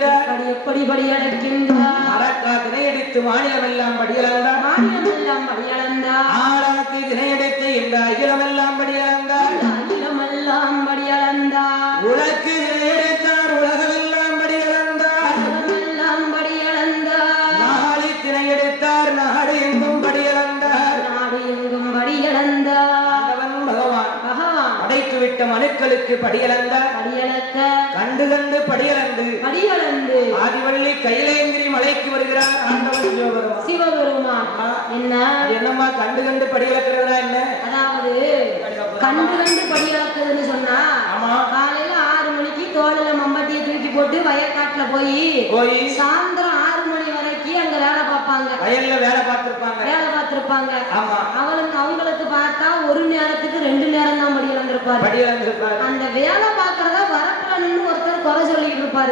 படியளக்கின்றார் எப்படி படியளக்கின்றார் அரக்கா திணையடித்து மாநிலமெல்லாம் படியளந்தார் மாநிலமெல்லாம் படியளந்தார் ஆராத்தி திணையடித்து இந்த அகிலமெல்லாம் படியளந்தார் அகிலமெல்லாம் படியளந்தார் உலக்கு திணையடித்தார் உலகமெல்லாம் படியளந்தார் உலகமெல்லாம் படியளந்தார் நாளை திணையடித்தார் நாடு எங்கும் படியளந்தார் நாடு எங்கும் படியளந்தார் ஆண்டவன் பகவான் பகவான் அடைத்துவிட்ட மனுக்களுக்கு படியளந்தார் படியளக்க கண்டு கண்டு படியளந்து படியளந்து ஆதிவள்ளி கைலேந்திரி மலைக்கு வருகிறார் ஆண்டவன் சிவபெருமான். சிவபெருமான் என்ன அது என்னம்மா கண்டு கண்டு படியளக்கிறதுனா என்ன? அதாவது கண்டு கண்டு படியளக்குதுன்னு சொன்னா ஆமா. காலையில 6 மணிக்கு தோளில மம்பட்டியை தூக்கி போட்டு வயக்காட்டுல போய் சாயந்தரம் 6 மணி வரைக்கும் அங்க வேலை பார்ப்பாங்க. வயல்ல வேலை பார்த்திருப்பாங்க. ஆமா. அவங்களுக்கு பார்த்தா ஒரு நேரத்துக்கு 2 நேரம் தான் படியளந்திருப்பாரு. படியளந்திருப்பாரு. அந்த வேலை பார்க்கறத வரப்புல நின்று ஒருத்தர் குறை சொல்லிட்டு இருப்பாரு.